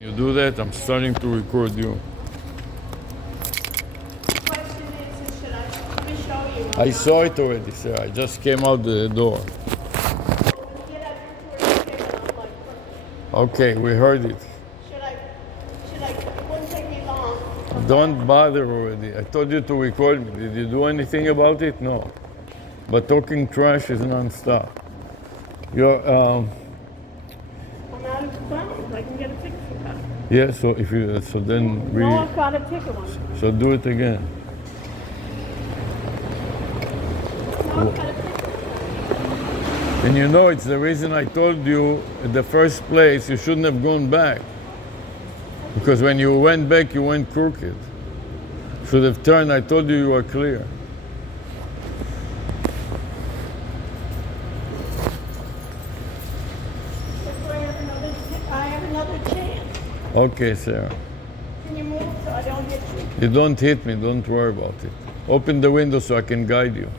You do that, I'm starting to record you. Question is should I let me show you? I saw it already, sir. I just came out the door. When you get at recording table, I'm like, Okay, we heard it. it wouldn't take me long. Don't bother already. I told you to record me. Did you do anything about it? No. But talking trash is non-stop. You're, I'm out of phone. I can get a ticket for that. yeah, so if you, so then we, No, I've got a ticket one. so do it again. No, I've got a ticket. And you know, it's the reason I told you in the first place you shouldn't have gone back. Because when you went back, you went crooked. Should have turned, I told you you were clear. I have another chance. Okay, Sarah. Can you move so I don't hit you? You don't hit me, don't worry about it. Open the window so I can guide you.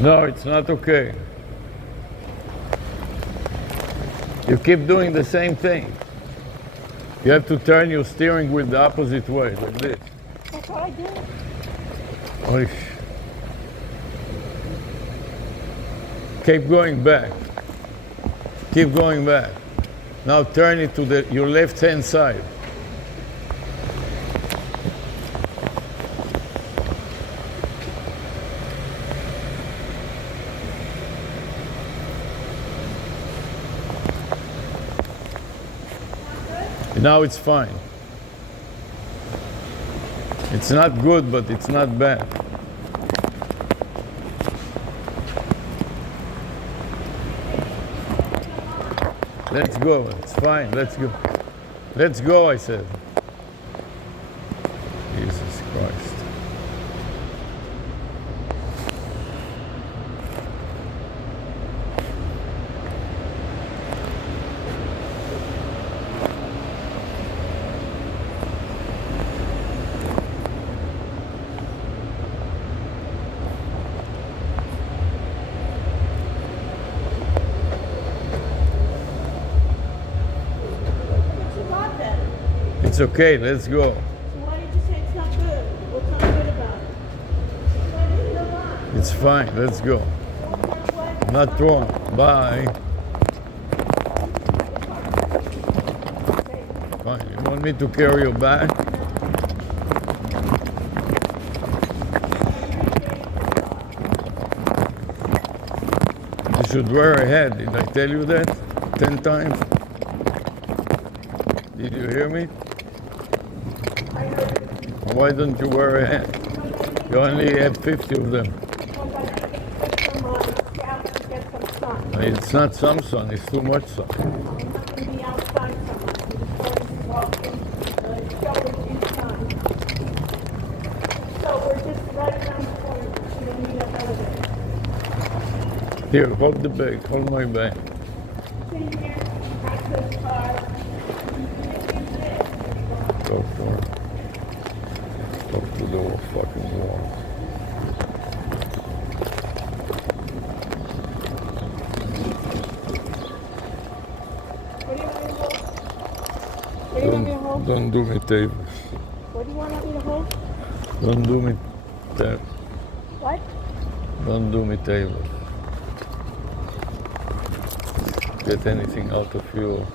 No, it's not okay. You keep doing the same thing. You have to turn your steering wheel the opposite way, like this. That's what I did. Oish. Keep going back. Keep going back. Now turn it to your left-hand side. Now it's fine. It's not good, but it's not bad. Let's go. It's fine. Let's go. Let's go, I said. Jesus Christ. It's a lot better. It's okay. Let's go. So why did you say it's not good? What's not good about it? Why didn't you lie? It's fine. Let's go. Don't turn away. Not wrong. Bye. Fine. You want me to carry your bag? You should wear a hat. Did I tell you that 10 times? Did you hear me? Why don't you wear a hat? You only have 50 of them. It's not some sun, it's too much sun. Here, hold the bag, hold my bag. Talk to her. Talk to the fucking wall. What do you want me to hold? Don't do me tables. What do you want me to hold? Don't do me that. What? Don't do me tables. Get anything out of you.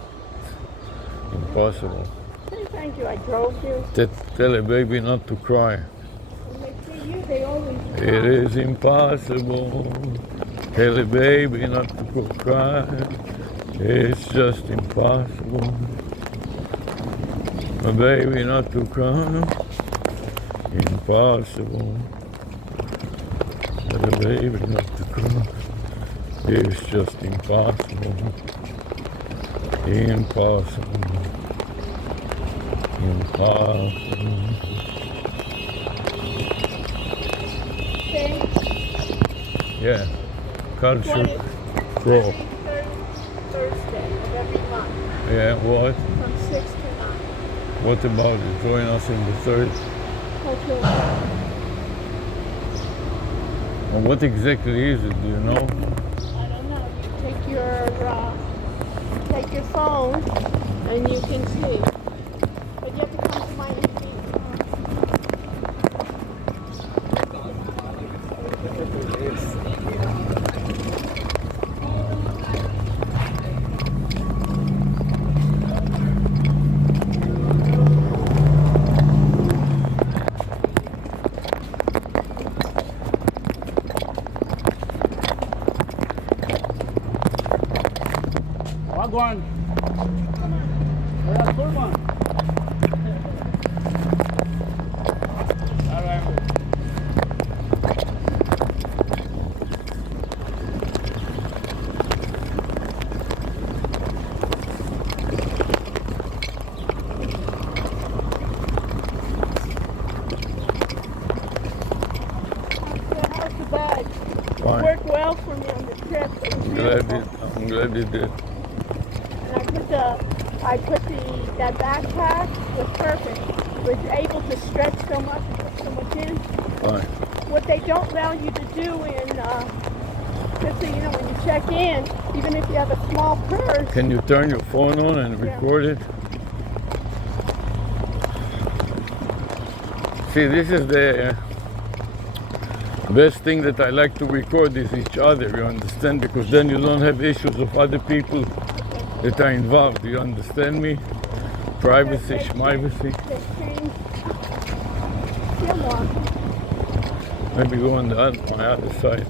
Impossible. Thank you. I drove you. Tell a baby not to cry. When they see you, they always It is impossible. Tell a baby not to cry. It's just impossible. A baby not to cry. Impossible. the waving of the cross is just impossible. Impossible. Impossible. Okay. Yeah. Culture 20 Crow. every third Thursday of every month Yeah, what? from 6 to 9. What about it? Join us in the third. Okay. And what exactly is it? Do you know? I don't know. You take your phone and you can see. But you have to come to my meeting. Wagwan. Yeah, good one. All right. How's the bag? Fine. Worked well for me on the trip. It was beautiful. I'm glad it did. And that backpack was perfect. It was able to stretch so much and put so much in. Fine. What they don't allow you to do in, just so you know, when you check in, even if you have a small purse, Can you turn your phone on and Yeah. record it? See, this is the best thing that I like to record is each other, you understand? Because then you don't have issues of other people that are involved, you understand me? Privacy, schmivacy. they change film on. Maybe go on my other side.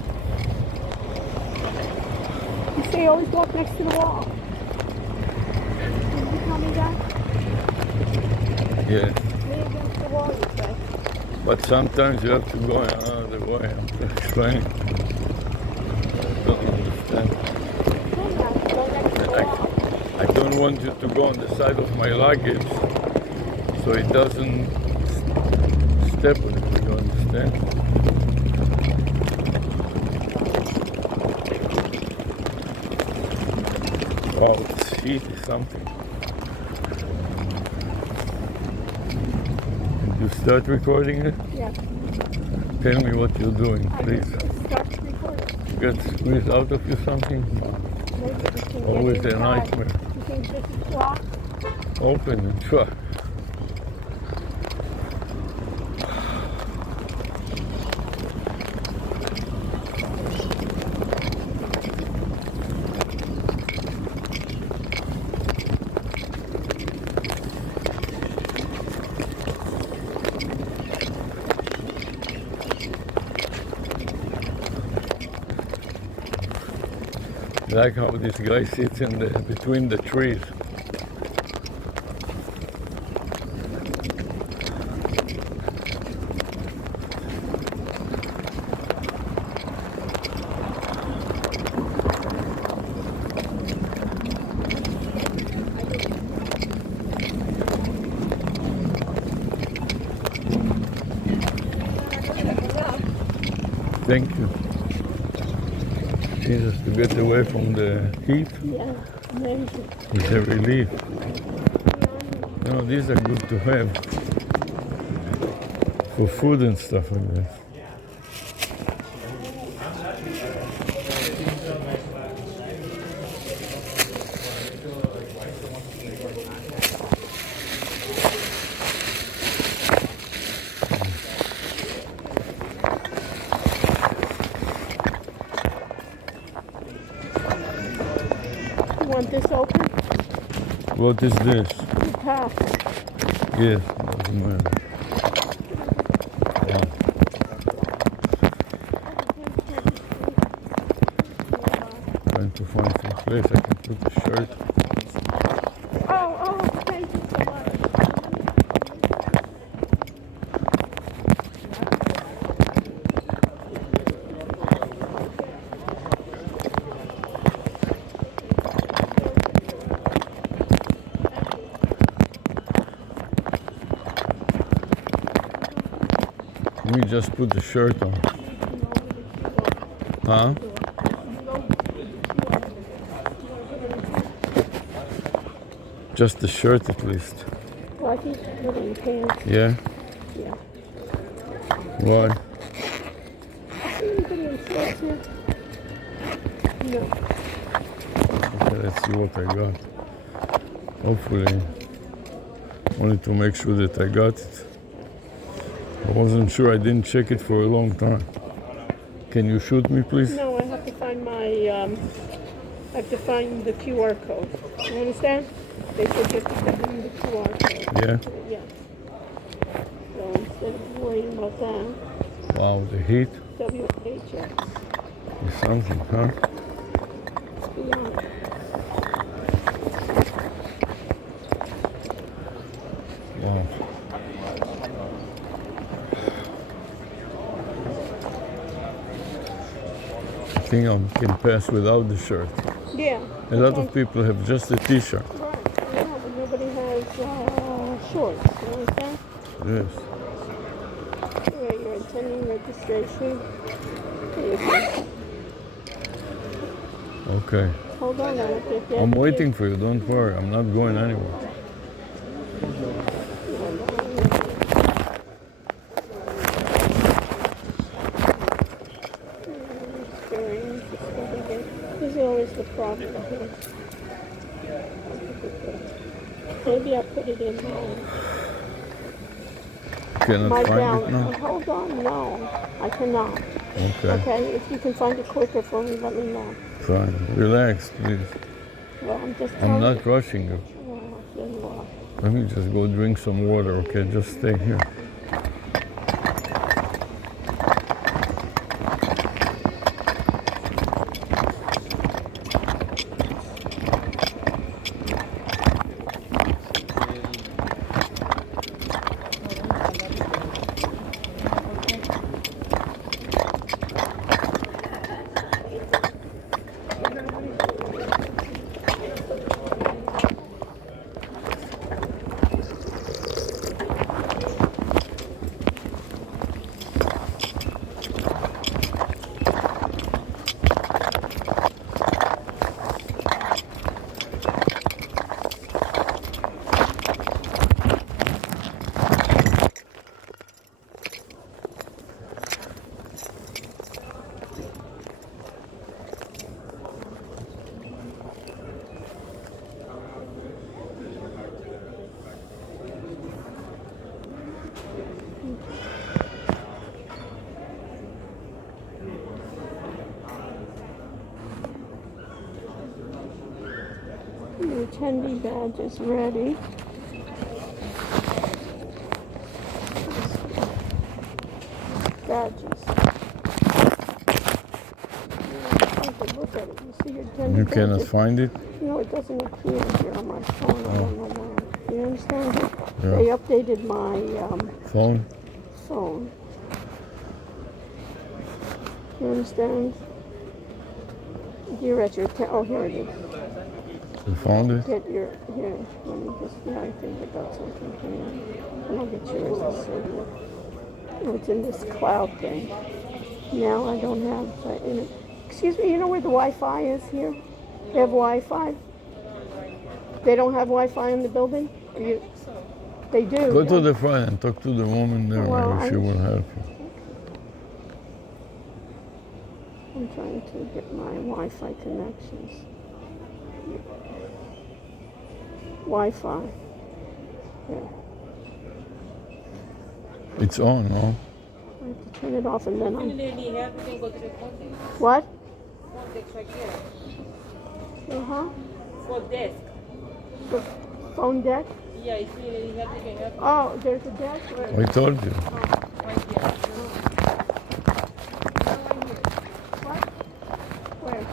You say you always walk next to the wall. Did you tell me that? Yes. Lay against the wall, you say. But sometimes you have to go another way. I'm explaining. Don't understand. Go next to the wall. I don't want you to go on the side of my luggage so it doesn't step on it, you understand? Oh, it's heat is something. Did you start recording it? Yeah. Tell me what you're doing, I please. just start recording. Get squeezed out of you something? Maybe we can Always get a inside. nightmare. You think this is locked? Open and try. Like how this guy sits in between the trees. Thank you. Jesus, to get away from the heat Yeah, amazing. is a relief. You know, these are good to have for food and stuff like that. You want this open? What is this? The top. Yes, doesn't matter. Yeah. Trying to find some place I can put the shirt. Oh, thank you so much. me just put the shirt on. Huh? Just the shirt at least. Well, I think you put it in pants. Yeah? Yeah. Why? Anybody in shorts here? No. Okay, let's see what I got. Hopefully, wanted to make sure that I got it. I wasn't sure, I didn't check it for a long time. Can you shoot me, please? No, I have to find my, I have to find the QR code. You understand? They said you have to put in the QR code. Yeah? Yeah. So instead of worrying about that, Wow, the heat WHX. is something, huh? Beyond. Wow. I think I can pass without the shirt. Yeah. A lot of people have just a t-shirt. Right. Yeah, but nobody has shorts. You understand? Yes. Anyway, you're attending registration. Okay. Hold on, I'll get that. I'm waiting for you, don't worry. I'm not going anywhere. This is always the problem here. Maybe I'll put it in Cannot my find down. it now? Hold on, no, I cannot. Okay. Okay, if you can find it quicker for me, let me know. Fine. Relax, please. Well, I'm just I'm telling not rushing you. you. Oh, there you are. Let me just go drink some water, okay? Just stay here. Your attendee badge is ready. Badges. Look at it. You see your attendee You badge? cannot find it? No, it doesn't appear here on my phone. I don't know why. You understand? Yeah. They updated my Phone? phone. You understand? You're at your oh, here it is. You found it? Get your here. Let me just. Yeah, I think I got something here. And I'll get yours. Oh, it's in this cloud thing. Now I don't have. Excuse me. You know where the Wi-Fi is here? They have Wi-Fi. They don't have Wi-Fi in the building. They do. Go to the front and talk to the woman there. Well, Maybe she will help you. I'm trying to get my Wi-Fi connections. Wi-Fi. Yeah. It's on, no? I have to turn it off and then I'm... What? What? Context right here. Uh-huh. For desk. The phone deck? Yeah, it's really have to get help. Oh, there's a deck? Where? I told you. Right here. What? Where?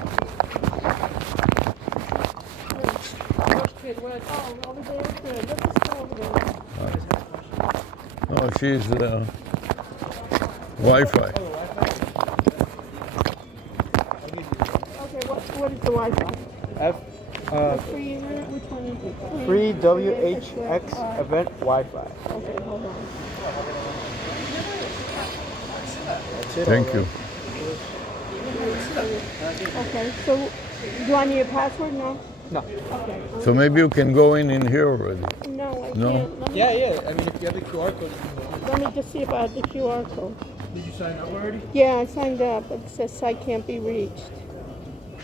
Oh, over there? Good. Let's just go over there. Oh, she's Wi-Fi. Okay, what is the Wi-Fi? The free, which one is it? Free WHX event Wi-Fi. Okay, hold on. That's it. Thank you. Okay, so do I need a password? No? No. Okay. So maybe you can go in here already. No, I No? can't. Yeah, yeah. I mean, if you have the QR code, you can go. Let me just see if I have the QR code. Did you sign up already? Yeah, I signed up, but it says site can't be reached.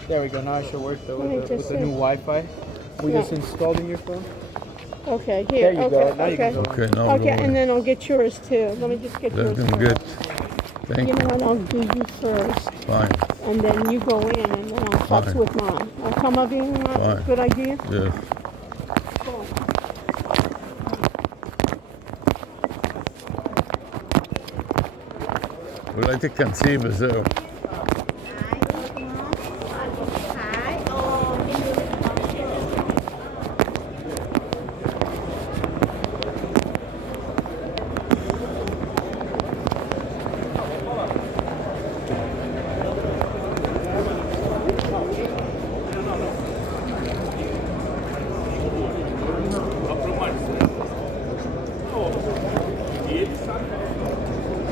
There we go. Now it should work though Let me with the just new see. Wi-Fi. We Yeah. just installed in your phone. Okay, here. There you go. Now you can go. Okay, now Okay, go and in. then I'll get yours too. Let me just get Let yours. them first. get. Thank You know you. what? I'll do you first, Fine. and then you go in, and then I'll fuss Fine. with mine. Come up in. Fine. Good idea. Yes. Cool. אולי תכנסי וזהו.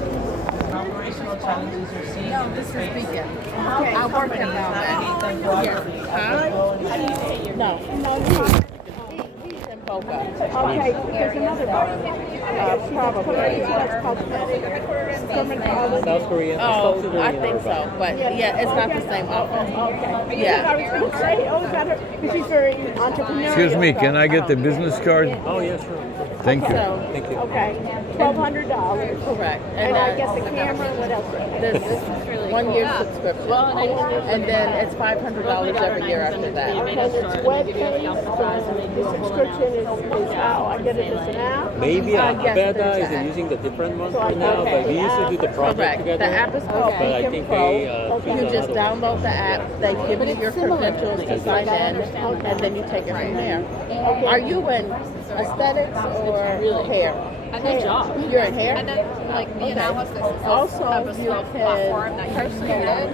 Operational challenges you're seeing in this space. Okay. I work in No. He's in Boca. Okay, there's another button. Probably. That's cosmetic. South Korean. Oh, I think so. But yeah, it's not the same office. Okay. Yeah. I was going to say, oh, is that her? Because she's very entrepreneurial. Excuse me, can I get the business card? Oh yeah, sure. Thank you. So, Thank you. Okay, $1,200. correct. And I guess the camera, what else? This is 1 year subscription. And then it's $500 every year after that. Okay, it's web-based. The subscription is how I get it as an app. Maybe yes, Beta there's is that. using the different one So I for now, okay, but we used to do the project Correct. together. The app is called But I Beacon think Pro. they choose You just another one. download the app, they give you your credentials to sign in, and then you take it from there. Are you in aesthetics or hair? Good job. You're in hair? And then, like, the analysis is Also, a you bespoke can platform that you can personalize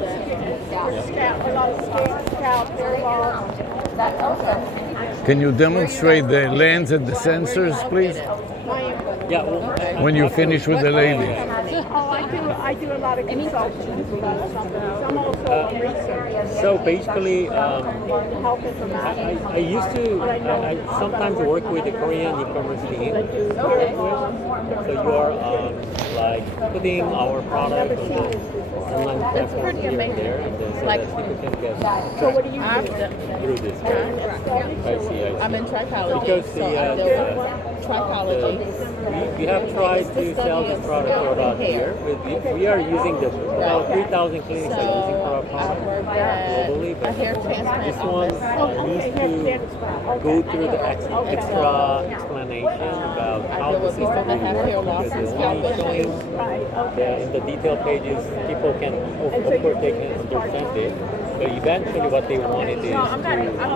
use. Scalp, a lot of scalp, hair loss. Can you demonstrate the lens and the sensors, please? Yeah, well, When you finish with the lady. Oh, I do a lot of consulting with a lot of companies. I'm also a researcher. so basically, Health informatics. I used to, I sometimes work with the Korean e-commerce team. So you are like putting our product on the online platform here and there, and then so Like- that people can get So what do you I've do? done- through this. I see. I'm in trichology, Because so I deal with trichology. We have tried to sell this product for about a year. We are using the about 3,000 clinics are using for our I product work at globally, a but hair transplant this one office. needs to go through the extra explanation about I how deal the with people system that have hair works, loss because and it's only scalp showing issues. Right, okay. in the detail pages, people can, of course, they can understand it, but eventually what they wanted is to I'm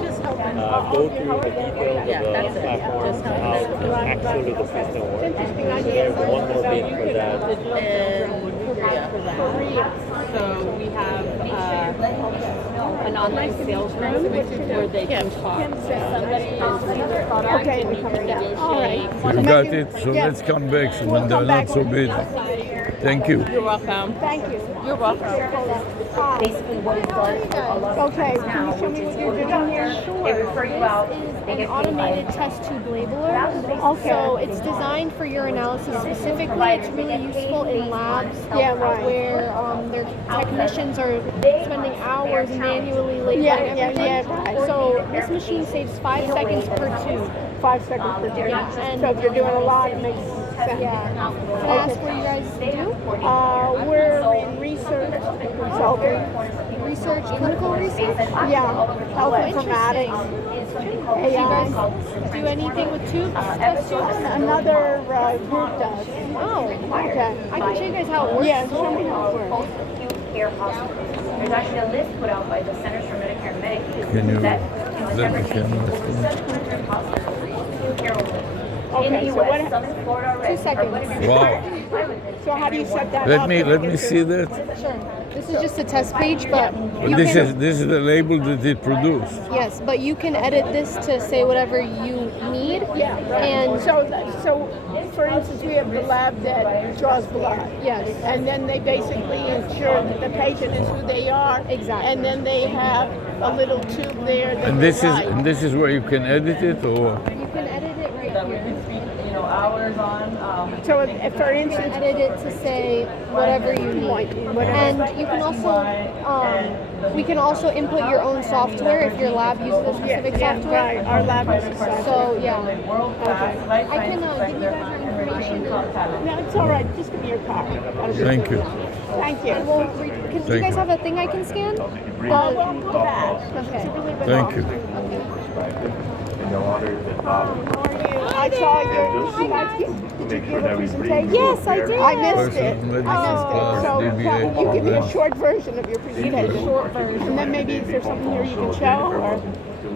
just helping. go through the details Yeah, of that's the it. platform, Just how actually the system works. So there's one more bit for that. In Korea. So we have an online sales room where they can talk to somebody and see their product Okay, and you can negotiate. all right. You got it, so let's come back so when they're not so busy. Thank you. You're welcome. Thank you. You're welcome. Hi. Okay, can you show me what you're doing here? An automated test tube labeler. Okay. So it's designed for urinalysis specifically. It's really useful in labs Yeah, right. where their technicians are spending hours manually labeling everything. right. So this machine saves 5 seconds per tube. 5 seconds per day. And- So if you're doing a lot, it makes sense. Yeah. Can I ask what you guys do? We're in research and consulting. Research, clinical research? Yeah, health Oh, informatics, Do you guys AI. do anything with tubes? Test tubes? Another group does. Oh, Okay. I can show you guys how it works. Yeah, show me how it works. Post-acute care hospitals. There's actually a list put out by the Centers for Medicare and Medicaid Can you that let the camera 700 hospitals acute care only. In the Okay, so U.S., what? some in Florida already. 2 seconds. Wow. So how do you set that Let up? me see that. Sure. This is just a test page, but But you this can, is the label that it produced. yes, but you can edit this to say whatever you need. Yeah, right. And So for instance, we have the lab that draws blood. Yes. And then they basically ensure that the patient is who they are. Exactly. And then they have a little tube there that And they this write. is where you can edit it, or You can edit it right That we here. can speak, hours on. So if, for You can instance, edit it to say whatever you need. And you can also, we can also input your own software if your lab uses a specific software. right, our lab uses software. So, yeah. Okay. I can give you guys your information. No, it's all right. Just give me your card. That'll be thank good. you. Thank you. Well, do you Thank guys you. have a thing I can scan? Well, the badge. It's a really big Thank you. How are you? I saw your. Did you give a presentation? Yes, I did. I missed it. Person, medicine I missed class, it. So DBA, can you give me a then. short version of your presentation? Short version. And then maybe is there something here you can show? Or?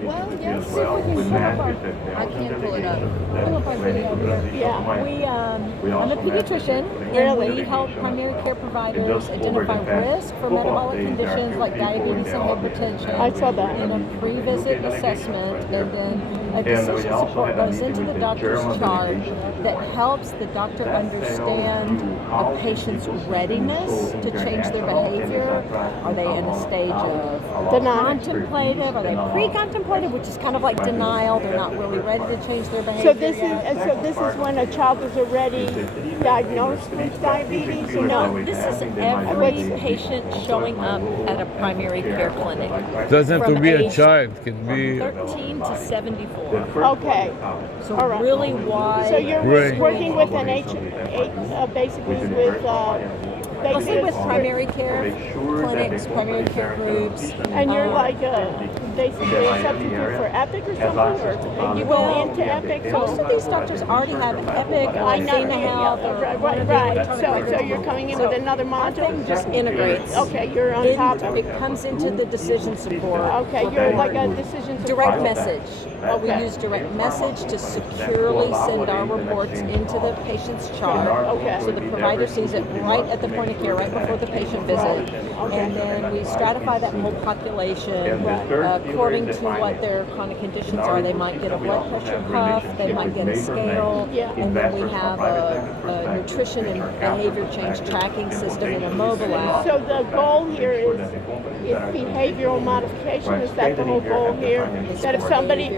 Well, yes. See if we can pull up our. I can't pull it up. Pull up our video here. Yeah. I'm a pediatrician, and we help primary care providers identify risk for metabolic conditions like diabetes and hypertension. I saw that. In a pre-visit assessment, and then a decision support goes into the doctor's chart that helps the doctor understand a patient's readiness to change their behavior. Are they in a stage of Denial. contemplative? Are they pre-contemplative, which is kind of like denial? They're not really ready to change their behavior. So this is when a child is already diagnosed with diabetes. You know. This is every patient showing up at a primary care clinic. Doesn't have to From be a age child, can be 13 to 74. Okay. So All right. really wide. So you're Right. working with an basically with Mostly with primary care clinics, primary care groups. and you're like basically a substitute for Epic or something, or you go into Epic. Most of these doctors already have Epic or I know, Athena Health or one of the right. alternative So you're coming in with another module. just integrates. Okay, you're on top of it. It comes into the decision support. Okay, you're like a decision support. Direct message. We Okay. use direct message to securely send our reports into the patient's chart. Okay. So the provider sees it right at the point of care, right before the patient visit. And then we stratify that whole population according to what their chronic conditions are. They might get a blood pressure cuff, they might get a scale, and then we have a nutrition and behavior change tracking system in a mobile app. So the goal here is behavioral modification. Is that the whole goal here? That if somebody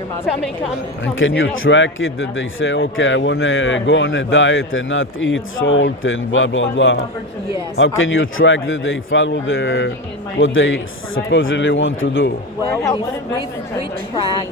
comes And can you in, track it that they say, okay, I want to go on a diet and not eat salt and blah, blah, blah? Yes. How can you track that they follow what they supposedly want to do? Well, we track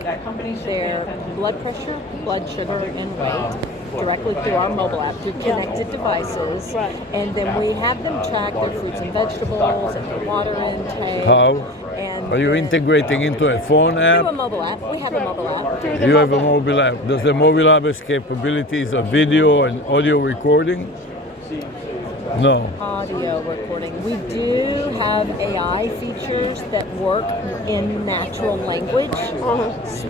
their blood pressure, blood sugar, and weight directly through our mobile app through connected devices. Right. And then we have them track their fruits and vegetables and their water intake. How? And Are you integrating into a phone through a app? mobile app. We have a mobile app. You have a mobile app. Does the mobile app have capabilities of video and audio recording? No. Audio recording. We do have AI features that work in natural language.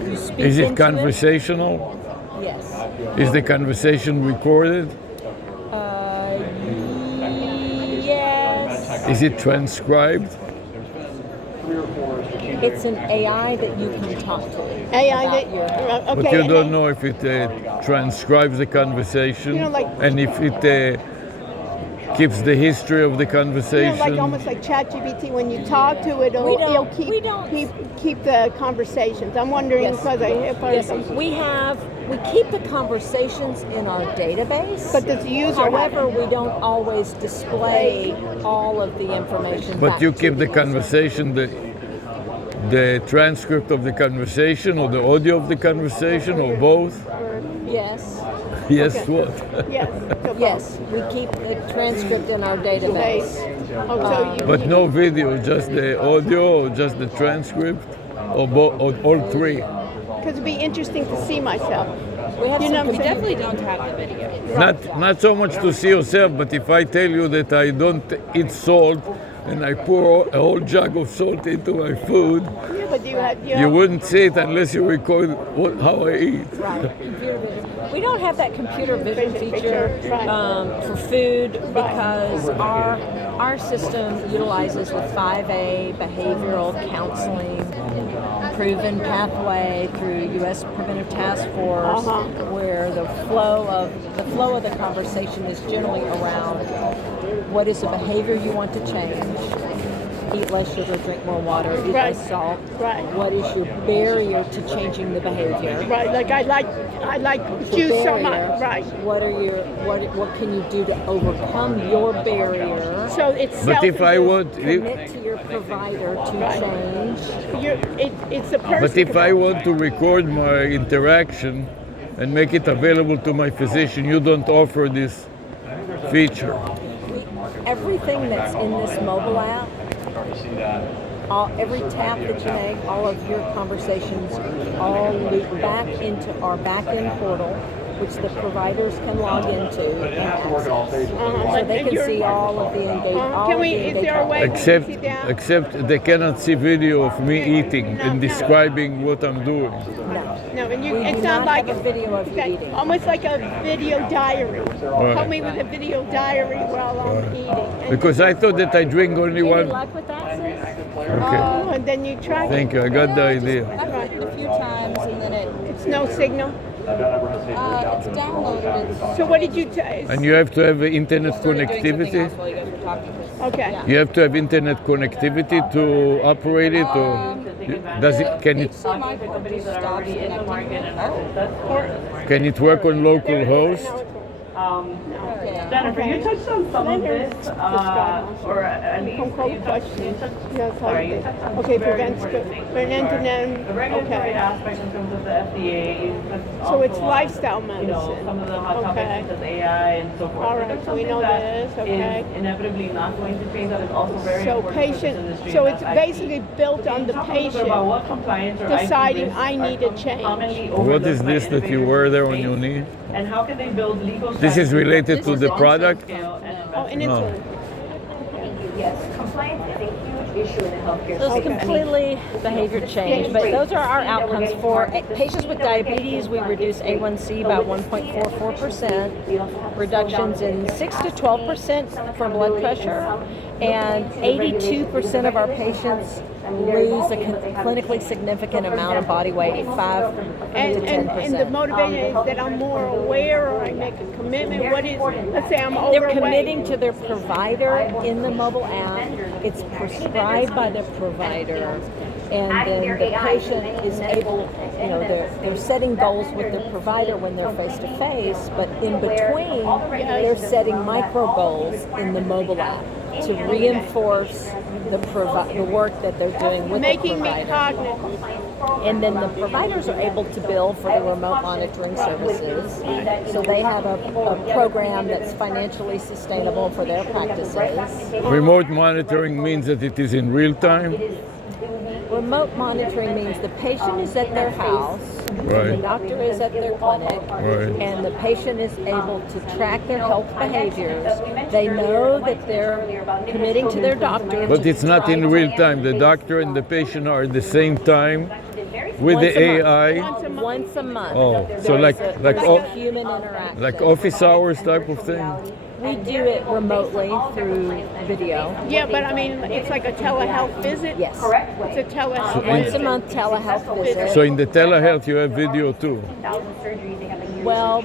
You speak Is it into conversational? Yes. Is the conversation recorded? Yes. Is it transcribed? It's an AI that you can talk to. AI about that your health. okay. But you and don't then- know if it transcribes the conversation and if it keeps the history of the conversation. like almost like ChatGPT, when you talk to it, it'll keep the conversations. I'm wondering Yes. because I have heard Yes, some. we keep the conversations in our database. But does the user However, we don't always display all of the information. But back you to keep the user. conversation, the transcript of the conversation or the audio of the conversation or both? Yes. Yes, what? Yes. Yes, we keep the transcript in our database. But no video, just the audio or just the transcript or all three? Because it'd be interesting to see myself. We have You know some, what I'm we saying? definitely don't have the video. Not so much to see yourself, but if I tell you that I don't eat salt, and I pour a whole jug of salt into my food, Yeah, but you wouldn't see it unless you record how I eat. Right, computer vision. We don't have that computer vision feature for food because our system utilizes the 5A behavioral counseling proven pathway through U.S. Preventive Task Force, where the flow of the conversation is generally around what is the behavior you want to change. Eat less sugar, drink more water, eat less salt. Right. What is your barrier to changing the behavior? Right, like I like juice so much. Right. What can you do to overcome your barrier? So it's But if I want, Commit to your provider to change. It's a person. but if I want to record my interaction and make it available to my physician, you don't offer this feature. Everything that's in this mobile app, every tap that you make, all of your conversations, all loop back into our back-end portal, which the providers can log into and access. So they can see all of the engagement. Is there a way we can see that? Except they cannot see video of me eating and describing what I'm doing. No, and We it's do not like have a video of you eating. almost like a video diary. Help me with a video diary while I'm eating. And Because I thought that I drink only Any one. luck with that, sis? Okay. and then you track it. Thank you. I got the idea. I've tried it a few times and then It's no signal. it's downloaded. So what did you tell? And you have to have internet connectivity. Okay. You have to have internet connectivity to operate it, or does it? Can it? Can it work on local host? Jennifer, you touched on some of this, or at least you touched Okay, prevents the regulatory aspect in terms of the FDA. So it's lifestyle medicine. You know, some of the hot topics such as AI and so forth. All right, so we know this. Okay. Is inevitably not going to change. That is also very So important for this patient. industry. So and it's that basically built on the Talk a little bit patient about what compliance or IP deciding risks I are need a change. commonly What overlooked is by this that you innovators wear there in on the your space, knee? and how can they build legal This is related to the on product? scale and Oh, and No. it's Yes, compliance is a huge issue in the healthcare So it's system. completely behavior change, but those are our outcomes. For patients with diabetes, we reduce A1C by 1.44%, reductions in 6 to 12% for blood pressure, and 82% of our patients lose a clinically significant amount of body weight, 5 to 10%. and the motivation is that I'm more aware or I make a commitment. What is? Let's say I'm They're overweight. committing to their provider in the mobile app. It's prescribed by the provider. And then the patient is able, they're setting goals with their provider when they're face to face, but in between, they're setting micro goals in the mobile app to reinforce the work that they're doing with Making the me provider. cognitive. And then the providers are able to bill for the remote monitoring services. So they have a program that's financially sustainable for their practices. Remote monitoring means that it is in real time. Remote monitoring means the patient is at their house, Right. the doctor is at their clinic, Right. and the patient is able to track their health behaviors. They know that they're committing to their doctor. But to it's not try in to- real time. The doctor and the patient are at the same time with Once the a month. AI. Once a month. Oh, so There's like a human interaction. like office hours type of thing. We do it remotely through video. Yeah, but I mean, it's like a telehealth visit. Yes. It's a telehealth Once visit. a month telehealth visit. So in the telehealth you have video too. Well,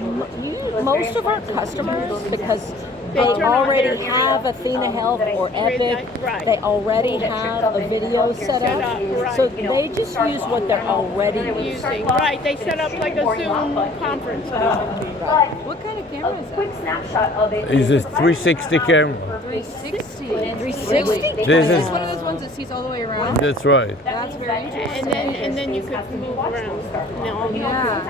most of our customers, because they already have Athena Health or Epic, they already have a video set up, so they just use what they're already using. Right, they set up like a Zoom conference. What kind of camera is that? Quick snapshot of it. It's a 360 camera. 360. 360? This Is is one of those ones that sees all the way around? that's right. That's very interesting. And then you could move around. No, Yeah.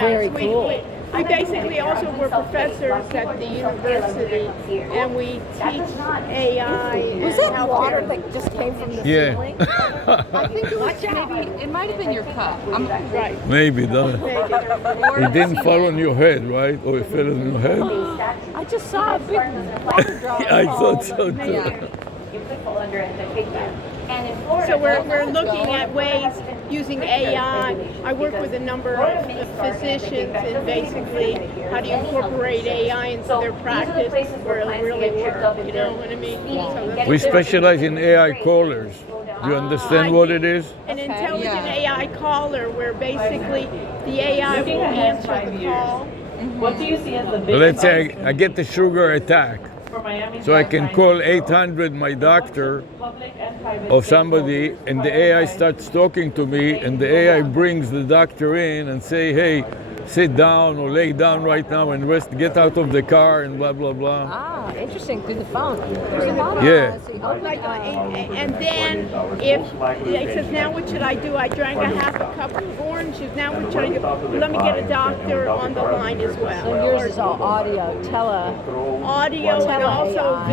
Very cool. We basically also were professors at the university, and we teach AI. Was that water that just came from the Yeah. ceiling? I think it was maybe, it might have been your cup. Right. Maybe that. It didn't fall on your head, right? Or it fell on your head? I just saw a big water drop. I thought so too. You click follow under the case file. And in Florida, So we're looking at ways using AI. I work with a number of physicians, and basically how do you incorporate AI into their practice where it'll really work, you know what I mean? So that's We specialize in AI callers. Do you understand what it is? an intelligent AI caller where basically the AI will answer the call. What do you see as the biggest? Let's say I get the sugar attack, for Miami? so I can call 800 my doctor Public and private. of somebody, and the AI starts talking to me, and the AI brings the doctor in and say, hey, sit down or lay down right now and rest, get out of the car and blah, blah, blah. Ah, interesting, through the phone. There's a lot of Yeah. And then if it says, now what should I do? I drank a half a cup of oranges. Now what should I do? Let me get a doctor on the line as well. So yours is all audio, Audio and also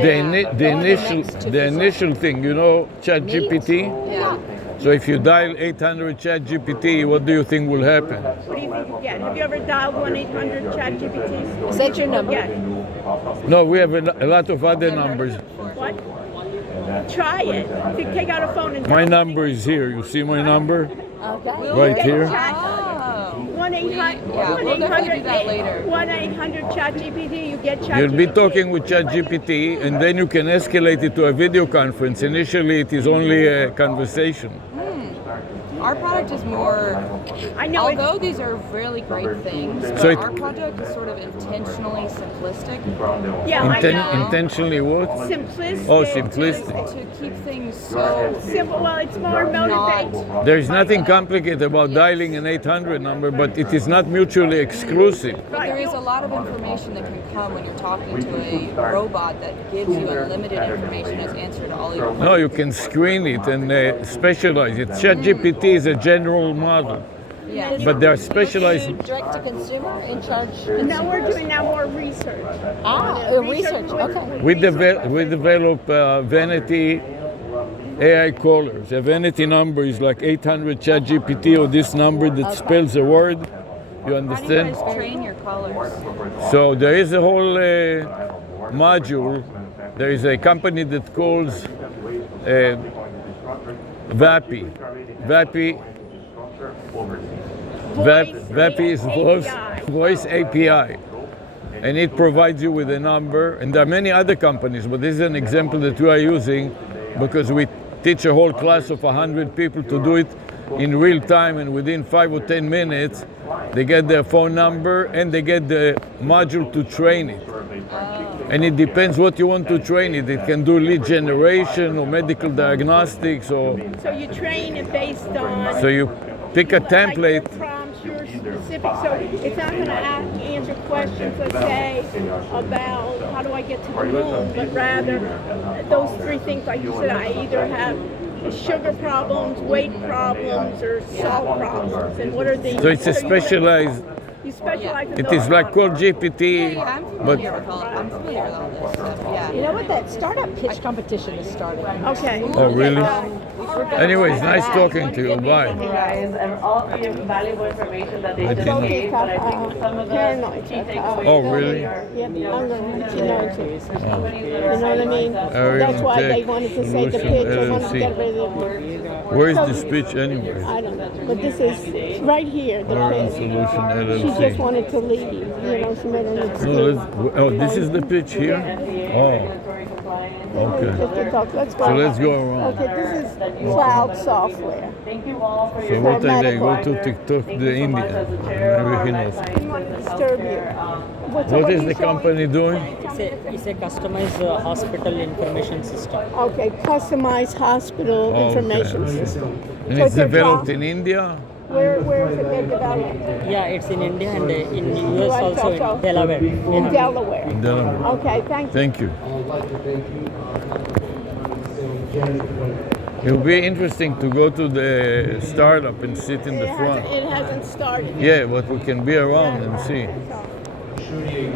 The initial thing, you know, ChatGPT? Yeah. So if you dial 800 ChatGPT, what do you think will happen? what do you think you get? Have you ever dialed 1-800-CHAT-GPT? Is that your number? Yes. No, we have a lot of other numbers. What? Try it. You take out a phone and My number is here. You see my number? Okay. Right here. Oh. 1-800-CHAT-GPT. You get ChatGPT. You'll be talking with ChatGPT, and then you can escalate it to a video conference. Initially, it is only a conversation. Our product is more, I know. although these are really great things, but So our project is sort of intentionally simplistic Yeah, I know. Intentionally what? Simplistic. Oh, simplistic. to keep things so Simple. Well, it's more motivating. There is nothing complicated about dialing an 800 number, but it is not mutually exclusive. But there is a lot of information that can come when you're talking to a robot that gives you unlimited information as answer to all your No, you can screen it and specialize it. ChatGPT is a general model, yeah. but there are specialized. Direct to consumer, in charge. Now we're doing now more research. Research. Okay. We develop Vanity AI callers. A Vanity number is like 800 ChatGPT or this number that spells a word. You How do you understand? guys train your callers? So there is a whole module. There is a company that calls VAPI. VAPI is voice API. And it provides you with a number. And there are many other companies, but this is an example that we are using because we teach a whole class of 100 people to do it in real time, and within 5 or 10 minutes, they get their phone number and they get the module to train it. And it depends what you want to train it. It can do lead generation or medical diagnostics, or So you train it based on. so you pick a like your template. prompts, your specific. So it's not going to answer questions, let's say, about how do I get to the moon, but rather those three things, like you said, I either have sugar problems, weight problems, or salt problems, and what are the? So it's a specialized. You specialize in It those is like called GPT, Yeah, I'm but familiar with all this stuff. Yeah. You know what? That startup pitch competition is starting. Okay. oh really? Anyways, nice talking to you. Bye. Guys, and all the valuable information that they I just didn't- gave, but I think some of the key takeaways. Oh really? Yeah, I'm gonna, you know what I mean? That's why they wanted to say the pitch. They wanted to get rid of it. Where is the speech anyway? I don't know, but this is right here. The Orange pitch. Solution She just LLC. wanted to leave. You know, she made an No, excuse. oh, this is the pitch here? Oh, okay. Just to talk. Let's go. So let's go around. Okay, this is cloud software. Thank you all for So your what are they? medical. Go to TikTok, the India. Maybe he knows. I didn't want to disturb you. What is the company doing? It's a customized hospital information system. Okay, customized hospital Oh, information okay. system. And So it's a developed job. in India? Where is it being developed? Yeah, it's in India and in US also also. in Delaware. In Delaware. In Delaware. Okay, thank you. Thank you. It will be interesting to go to the startup and sit in the front. It hasn't started. Yeah, but we can be around and see.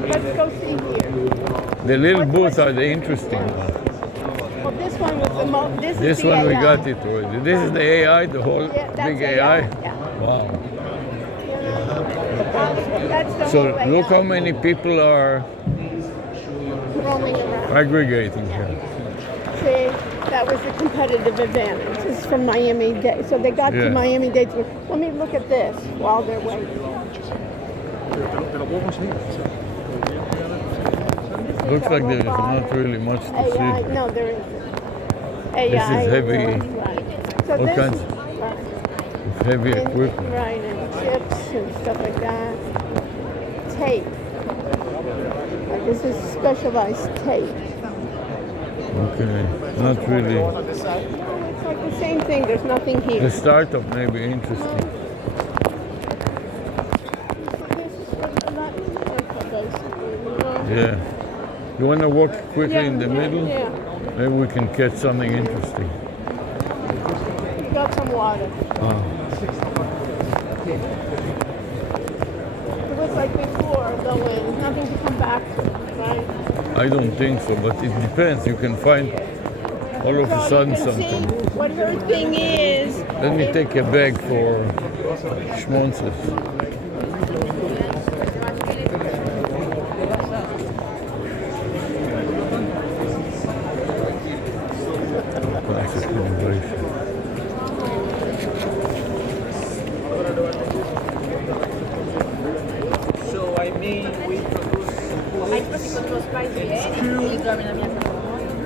Let's go see here. The little booths are the interesting ones. Well, this one was the most. This one we got it already. This is the AI, the whole Yeah, that's big AI, AI. yeah. Wow. That's the So whole look AI. how many people are Roaming around. aggregating here. See, That was the competitive advantage. This is from Miami-Dade. So they got Yeah. to Miami-Dade. Let me look at this while they're waiting. Looks like there is not really much to AI, see. no, there isn't. AI. is heavy. Right. So All this kinds is, right. of heavy equipment. Right, and chips and stuff like that. Tape. This is specialized tape. Okay, not really. It's like the same thing. There's nothing here. The startup may be interesting. This is for Latin America, basically, you know? Yeah. You want to walk quickly in the middle? Yeah. Maybe we can catch something interesting. You got some water. It was like before, going, nothing to come back to, right? I don't think so, but it depends. You can find all of a sudden So you can something. see what her thing is. Let me take a bag for schmonzes. Classic innovation. So I mean, we produce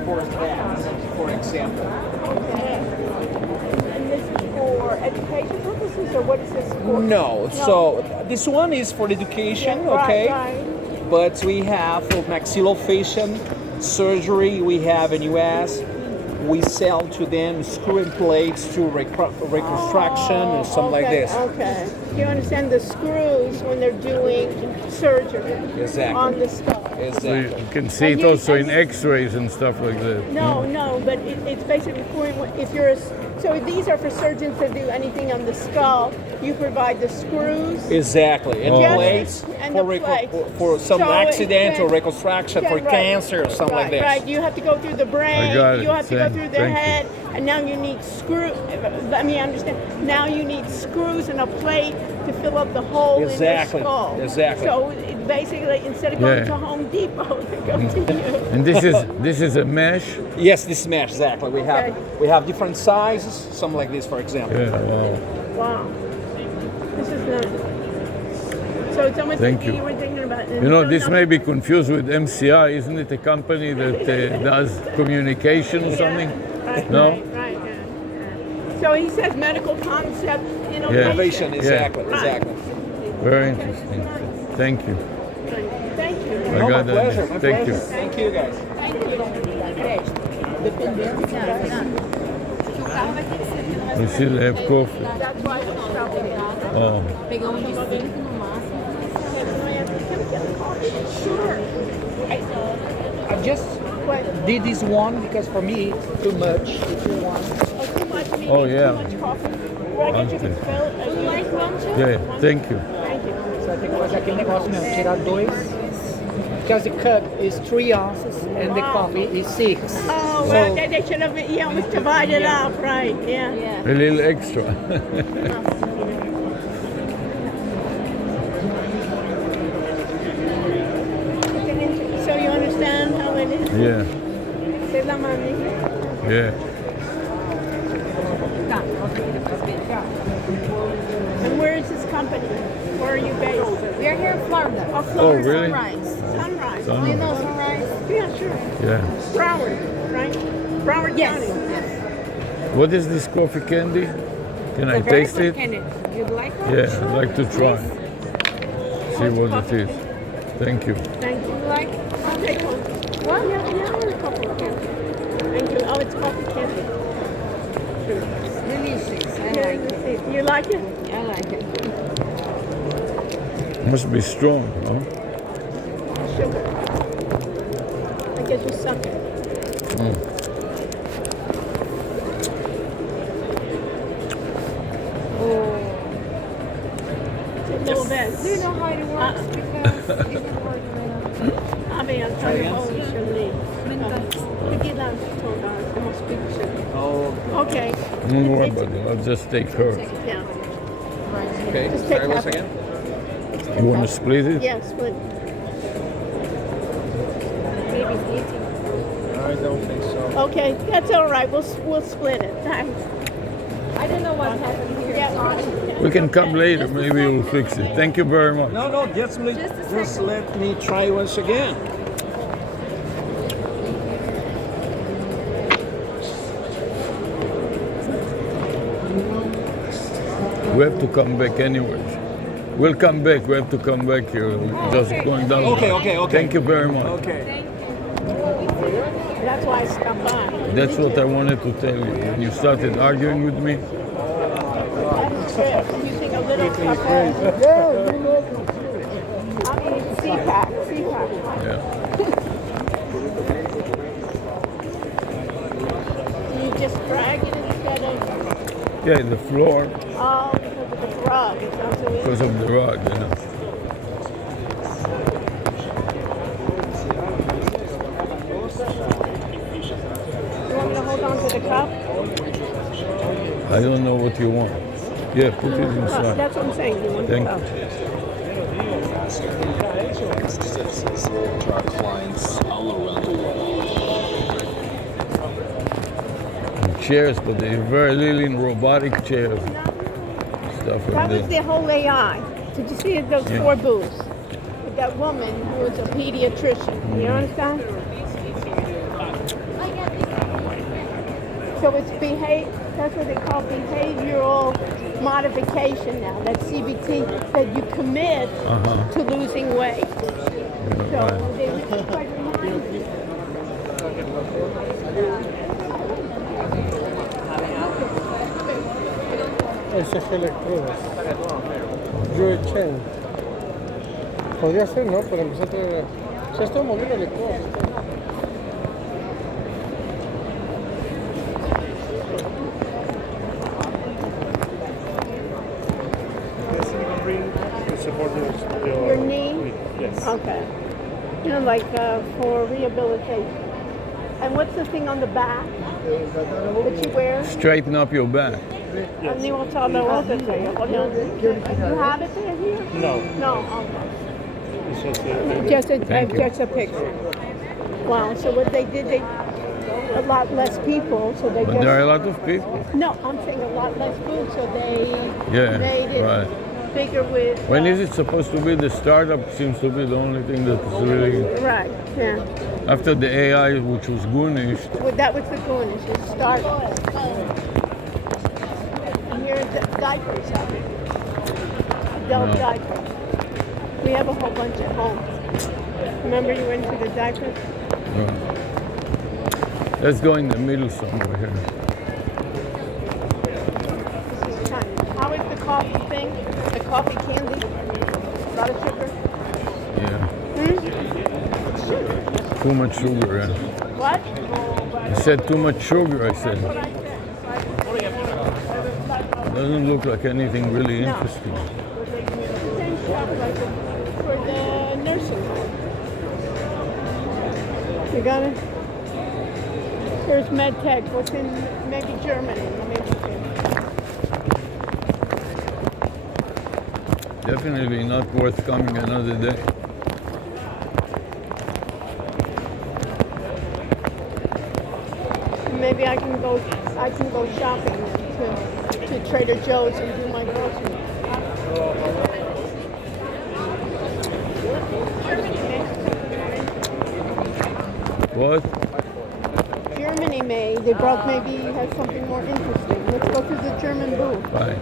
for that, for example. And this is for education purposes, or what is this for? No, so this one is for education, Right, okay? right. But we have for maxillofacial surgery, we have in US. We sell to them screw-in plates to reconstruction and something like this. Okay. You understand the screws when they're doing surgery Exactly. on the skull. So Exactly. you can see it And you- also and in X-rays and stuff like that. No, but it's basically for if you're so these are for surgeons that do anything on the skull. You provide the screws. Exactly. And Just- plates and for, the plates. for some So accident or then- reconstruction for right. cancer or something right, like this. Right, you have to go through the brain, I got it. you have to go Thank- through the thank you. head, and now you need let me understand. Now you need screws and a plate to fill up the hole Exactly, in your skull. exactly. So basically, instead of going Yeah. to Home Depot, they go to you. And this is a mesh. Yes, this mesh exactly. Okay. We have different sizes, something like this, for example. Yeah, wow. Wow, this is nice. So it's almost Thank like you. you were thinking about. You know, this may be confused with MCI, isn't it? A company that does communication or something? Right, No? right, yeah. So he says medical concept innovation. Innovation, exactly, Right. exactly. Very interesting. Thank you. Thank you. I No, my got that. pleasure, my Thank pleasure. you. Thank you, guys. You see, they have coffee. That's why I was shopping. Oh, Pegar de 5 no máximo. Sure. I just did this one because for me it's too much. If you want. Too much meaning, Oh, yeah. too much coffee. Do I get you to fill it? You like one too? yeah, thank you. Thank you. Você vai ter que fazer aquele negócio mesmo, tirar dois. Because the cup is 3 ounces and the coffee is 6. Oh, well, they should have, almost divided up, right, yeah. A little extra. So you understand how it is? Yeah, C'est la mami. yeah. And where is this company? Where are you based? We are here in Florida. Oh, Florida. really? Sunrise. Sunrise. Sunrise. Do you know Sunrise? Yeah, sure. Yeah. Broward, right? Broward Yes. County. What is this coffee candy? Can I It's a very taste good it? candy. You'd like one? Yeah, I'd like to try. See what it is. Thank you. Thank you. You like? I'll take one. Well, yeah, I want a couple of candy. Thank you. Oh, it's coffee candy. It's delicious. I Yeah, like it. you like it? I like it. Must be strong, huh? Sugar. I guess you suck it. It's a little bit. Do you know how it works? Because it doesn't work right now. A ver, Antonio, oh, Shirley. Piggy down, hold on. I must speak Shirley. Oh, Okay. No more, but I'll just take her. Yeah. okay. Just take Try once half. again. You want to split it? Yes, but Baby's eating. I don't think so. Okay, that's all right. We'll split it. Thanks. I didn't know what happened here. Yeah. We can come later. Maybe we'll fix it. Thank you very much. No, just let me try once again. We have to come back anyways. We'll come back. We have to come back here. We're just going down. Okay. Thank you very much. Okay. That's why I stopped by. That's what I wanted to tell you. When you started arguing with me, Using a little café. I mean, CPAC. yeah. You just drag it instead of, Yeah, the floor oh, because of the rug. It's not so easy. because of the rug, yeah. You want me to hold on to the cup? I don't know what you want. Yeah, put it inside. That's what I'm saying. You want Thank the cup. To our clients all around the world. And chairs, but they're very little in robotic chairs. Stuff like That was that. the whole AI. Did you see those Yeah. 4 booths? With that woman who was a pediatrician. You understand? So it's that's what they call behavioral modification now. That's CBT that you commit to losing weight. So they quite remind you. Ese es electrodos. Yo eché. Podría ser, ¿no? Para empezar a traer. Ya estoy moviendo electrodos. Your knee? Yes. Okay. You know, like for rehabilitation. And what's the thing on the back that you wear? Straighten up your back. And you will tell the other thing. You have it there here? No. No, okay. It's just Just a picture. Wow, so what they did, a lot less people, so they But just... there are a lot of people. No, I'm saying a lot less food, so they Yeah, made it right. bigger with... When is it supposed to be? The startup seems to be the only thing that is really... Right, yeah. After the AI, which was Goonish, Well, that was the Goonish, it started. And here are the diapers, adult No. diapers. We have a whole bunch at home. Remember you went to the diapers? let's go in the middle somewhere here. How is the coffee thing? The coffee candy? A lot of sugar? Yeah. Sugar. Too much sugar, yeah. What? I said too much sugar, I said. Doesn't look like anything really interesting. Same stuff like for the nursing home. You got it? Here's MedTech. What's in maybe Germany? Maybe. Definitely not worth coming another day. Maybe I can go shopping to Trader Joe's and do my groceries. What? Germany may. They brought maybe has something more interesting. Let's go to the German booth. Bye.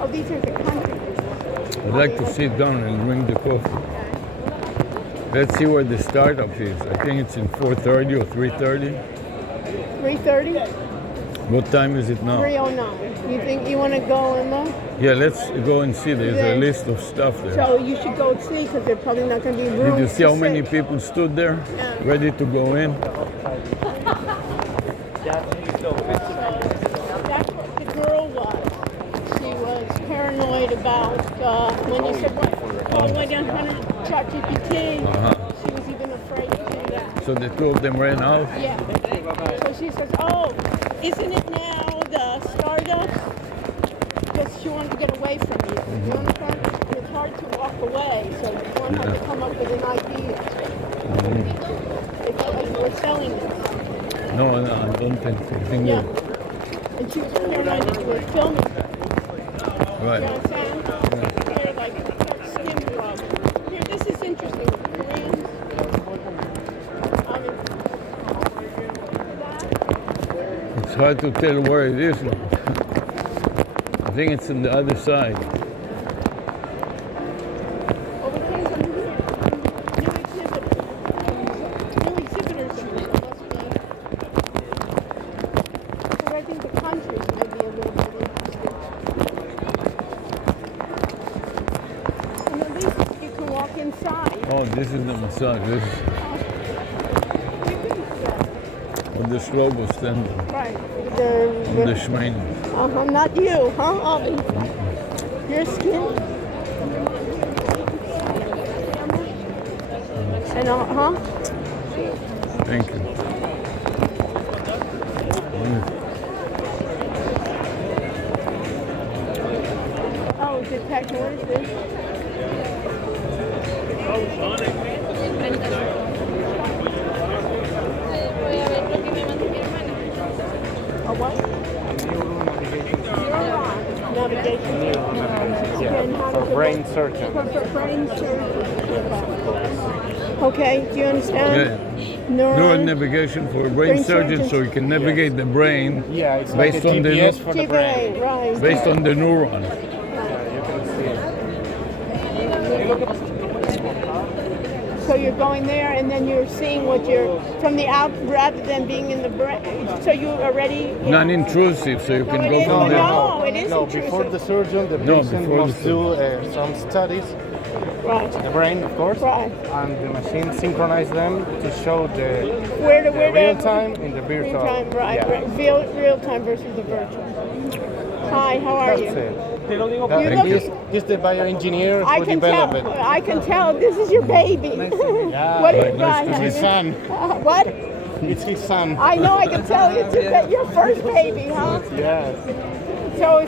Oh, these are the countries. I'd like to sit down and drink the coffee. Let's see where the startup is. I think it's in 4:30 or 3:30. 3:30? What time is it now? 3:09. You think you want to go and look? Yeah, let's go and see. There's a Yeah. list of stuff there. So you should go see because they're probably not going to be room. Did you see to how many sit. people stood there, Yeah. ready to go in? That's what the girl was. She was paranoid about when you said, "Oh, went on 100 ChatGPT." She was even afraid to do that. So the two of them ran out. Yeah. So she says, "Oh, isn't it now the startups?" Because she wanted to get away from you. You understand? It's hard to walk away, so one has to come up with an idea. If you were selling it. No, I don't think so. I think Yeah. And she was you were filming. Right. You know what I'm saying? They're like skin rub. Here, this is interesting. Koreans. It's hard to tell where it is now. I think it's on the other side. Oh, this is the massage. This is the slow standing. Right. The schmein. Not you, huh, Avi? Your skin. And Thank you. Oh, detect what is this? A what? Navigation. Yeah, for brain surgeon. For brain surgeon. Okay, do you understand? Yeah. Neural navigation for a brain surgeon, so you can navigate the brain it's based like a on GPS the for the brain. Right. based on the neuron. You can see it. So you're going there, and then you're seeing what you're from the out, rather than being in the brain. So you already Non-intrusive, so you can go from there. No, it is No, intrusive. before the surgeon, the patient must do some studies. Right. The brain, of course. Right. And the machine synchronize them to show the where real time in the virtual. Real time, right. Yeah. Real time versus the virtual. Hi, how are you? He's the bioengineer I who can developed tell. it. I can tell. This is your baby. Yeah. What It's his son. What? It's his son. I know. I can tell. It's your first baby, huh? Yes. So,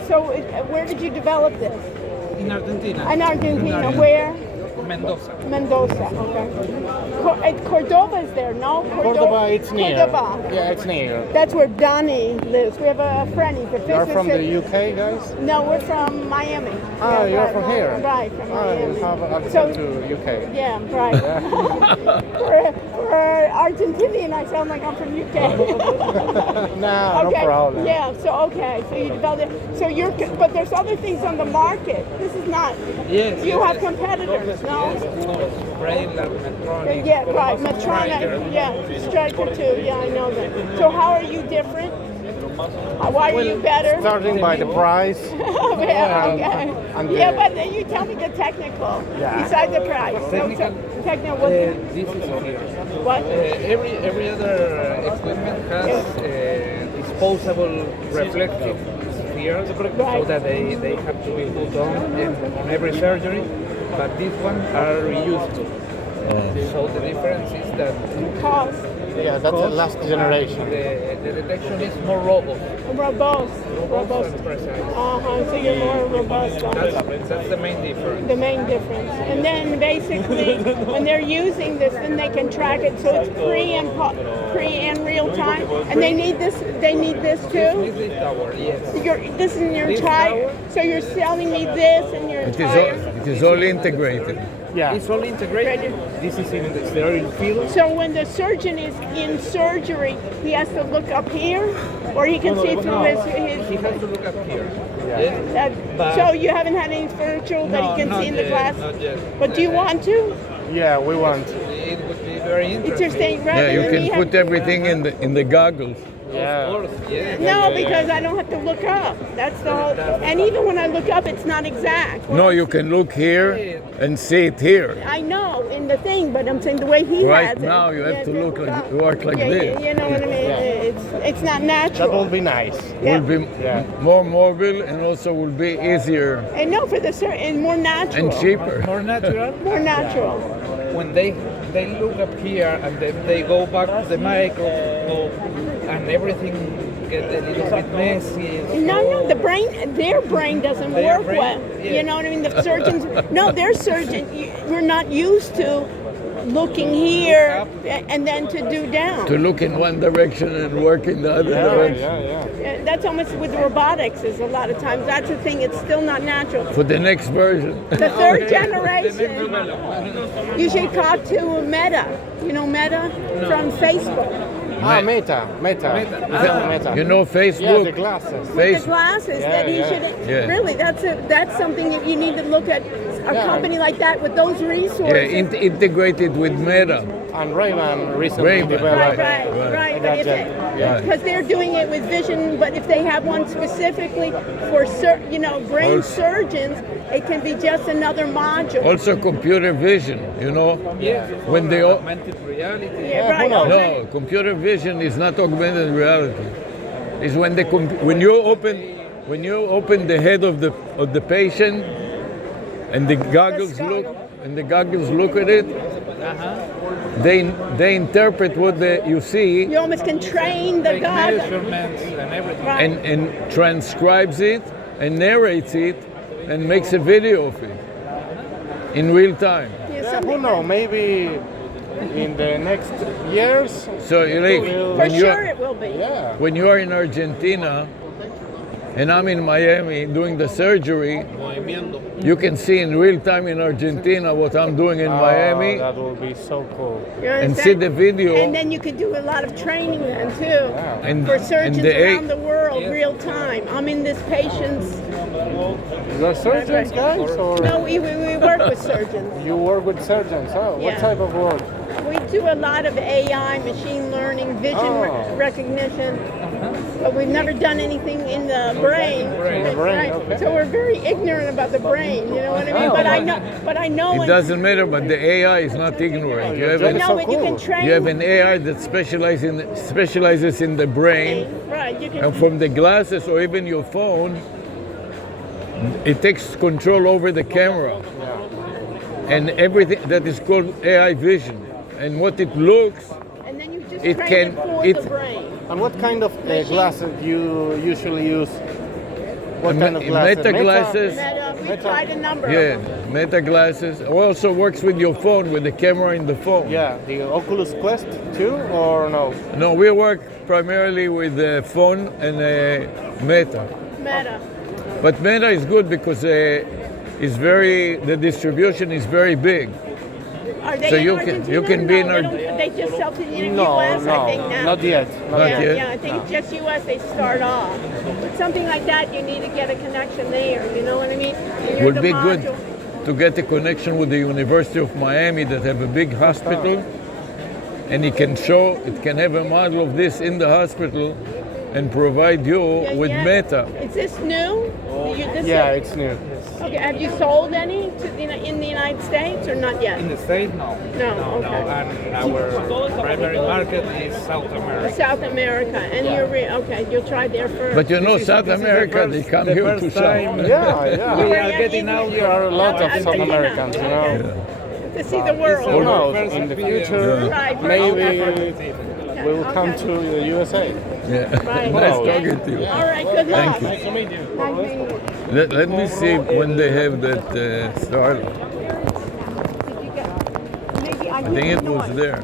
where did you develop this? In Argentina. In Argentina. Where? Mendoza. Mendoza. Okay. Cordova is there, no? Cordova, it's near. Cordova. Yeah, it's near. That's where Donnie lives. We have a friend. He's a physicist. You're from the UK, guys? No, we're from Miami. Ah, you're from here? Right, from Miami. You have accent to UK. Yeah, right. For Argentinian, I sound like I'm from UK. No problem. Yeah, so you developed it. So but there's other things on the market. This is not. Yes. You have competitors, no? Brain, Medtronic. Yeah, right, Medtronic. Yeah, Stryker too. Yeah, I know that. So how are you different? Why are you better? Starting by the price. Yeah, okay. Yeah, but then you tell me the technical. Yeah. Besides the price. Technical. What? This is here. What? Every other equipment has disposable reflective spheres, so that they have to be put on every surgery. But these ones are reusable. So the difference is that cost. Yeah, that's the last generation. The detection is more robust. Robust. And precise. So you're more robust. That's the main difference. The main difference. And then basically, when they're using this, then they can track it. So it's pre and real time. And they need this. They need this too. This is tower, yes. This is your tire. So you're selling me this and your tire. It is all integrated. Yeah. It's all integrated. This is in the sterile field. So when the surgeon is in surgery, he has to look up here, or he can see through his. He has to look up here. Yeah. So you haven't had any virtual that he can see in the glass? Not yet. But do you want to? Yeah, we want. It would be very interesting. Interesting, Yeah, you can put everything in the goggles. Yeah. Of course, yeah. No, because I don't have to look up. That's the whole. And even when I look up, it's not exact. No, you can look here and see it here. I know in the thing, but I'm saying the way he Right has it. now, you have to work like Yeah, this. you know what I mean? It's not natural. That will be nice. Yeah. Will be more mobile and also will be easier And no, for the and more natural. and cheaper. More natural. More natural. When they look up here and then they go back to the microscope and and everything get a little bit messy. No, their brain doesn't Their work brain? well. Yeah. You know what I mean? The surgeons, no, their surgeon, we're not used to looking here and then to do down. To look in one direction and work in the other direction. That's almost with robotics is a lot of times. That's the thing, it's still not natural. For the next version. The third generation, you should talk to Meta. You know Meta from Facebook. Meta. You know Facebook? Yeah, the glasses. With the glasses, that he should Yeah. really. That's something that you need to look at. A company like that with those resources. Yeah, integrated with Meta. And Ray-Ban recently Ray-Ban. developed. Right. But because they're doing it with vision, but if they have one specifically for brain surgeons, it can be just another module. Also computer vision, you know? Yeah. When they augmented reality. Yeah, right. No, computer vision is not augmented reality. It's when when you open the head of the patient and the goggles look at it, they interpret what you see. You almost can train the goggles. Measurements and everything. And transcribes it and narrates it and makes a video of it in real time. Who knows? Maybe in the next years. So, it will be. Yeah. When you are in Argentina and I'm in Miami doing the surgery, you can see in real time in Argentina what I'm doing in Miami. That will be so cool. And see the video. And then you could do a lot of training then too. And- for surgeons and the around the world, real time. I'm in this patient's. You're surgeons, guys? Or? No, we work with surgeons. You work with surgeons, oh. What Yeah. type of work? We do a lot of AI, machine learning, vision recognition, but we've never done anything in the brain. Okay. So we're very ignorant about the brain. You know what I mean? But I know. It doesn't matter, but the AI is not ignorant. You have you can train. you have an AI that specializes in the brain, Right. You can. and from the glasses or even your phone, it takes control over the camera and everything. That is called AI vision. And what it looks, And then you just it train can- it for the brain. And what kind of glasses you usually use? What kind of glasses? Meta glasses. We tried a number. Yeah, Meta glasses. Also works with your phone, with the camera in the phone. Yeah, the Oculus Quest too, or no? No, we work primarily with the phone and Meta. Meta. But Meta is good because the distribution is very big. Are they So in you Argentina? can be in No, they just sell to the No, U.S. I think now. not yet. Yeah, I think it's just U.S. They start off. But something like that, you need to get a connection there. You know what I mean? And you're Would the be good module. to get a connection with the University of Miami that have a big hospital, and it can have a model of this in the hospital and provide you with Meta. Is this new? It's new. Okay, have you sold any in the United States or not yet? In the States, no. No, okay. And our primary market is South America. South America, and you'll try there first. But you know, South America, they come here to shop. Yeah. We are getting out. There are a lot of South Americans, you know. To see the world. Who knows? In the future, maybe we will come to the USA. Yeah. Right. Nice talking to you. All right, good luck. Thank you. Nice to meet you. Nice meeting you. Let me see when they have that started. I think it was there.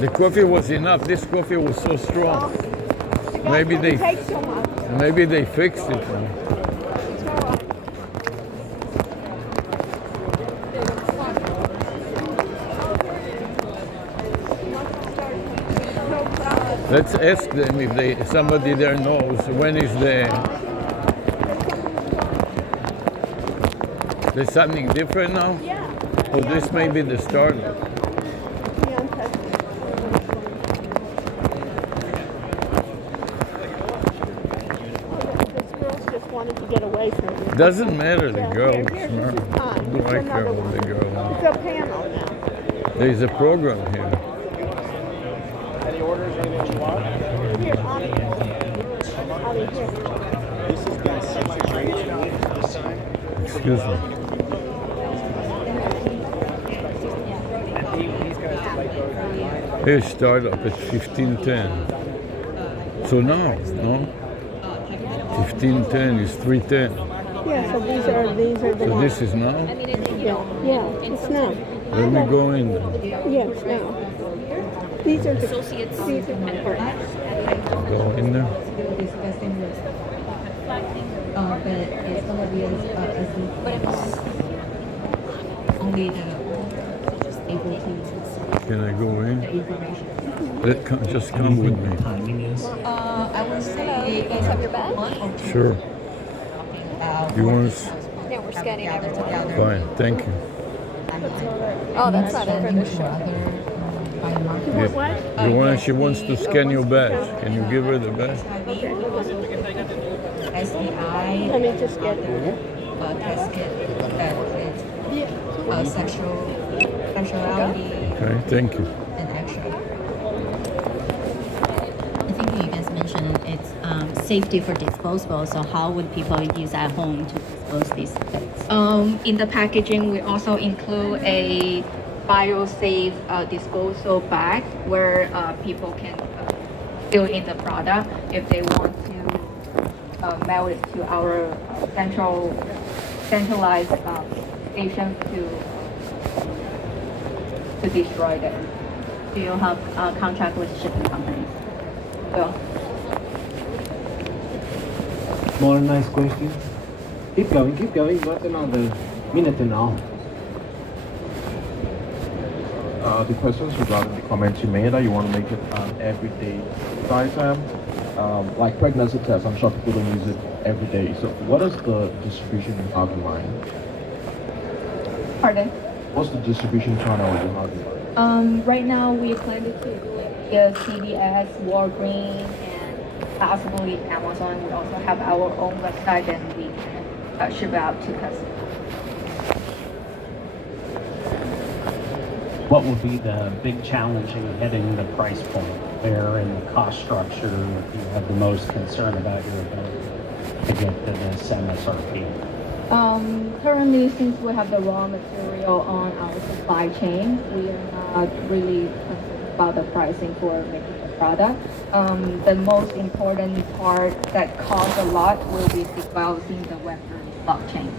The coffee was enough. This coffee was so strong. Maybe they fixed it. Let's ask them if somebody there knows when is there's something different now? Yeah. Or this may be the start. Get away from it. Doesn't matter, the girl. This is fine. I don't care what the girl wants. It's a panel now. There's a program here. Any orders, anything you want? Here, Ollie, here. This is going to this time. Excuse me. These guys like Here, startup at 1510. So now, no? 1510 is 310. Yeah, so these are the. So this is now? Yeah, it's now. Let me go in then. Yeah, it's now. These are the associates. These are Go in there. Can I go in? Just come with me. I would say you guys have your badge? Sure. You want to? Yeah, we're scanning everything. Fine, thank you. Oh, that's not it for this show. She wants to scan your badge. Can you give her the badge? Let me just get it. Sexuality. Okay, thank you. I think you guys mentioned it's safety for disposable. So how would people use at home to dispose these things? In the packaging, we also include a biosafe disposal bag where people can fill in the product if they want to mail it to our centralized station to destroy them. Do you have a contract with shipping companies? So, More nice question. Keep going. Got another minute and a half. The questions regarding the comments you made that you want to make it an everyday item, like pregnancy tests. I'm sure people don't use it every day. So, what is the distribution you have in mind? pardon? What's the distribution channel you have in mind? Right now we plan to do it CVS, Walgreens, and possibly Amazon. We also have our own website and we can ship out to customers. What will be the big challenge in hitting the price point? Where in the cost structure do you have the most concern about your ability to get to this MSRP? Currently, since we have the raw material on our supply chain, we are not really concerned about the pricing for making the product. The most important part that costs a lot will be developing the Web3 blockchain.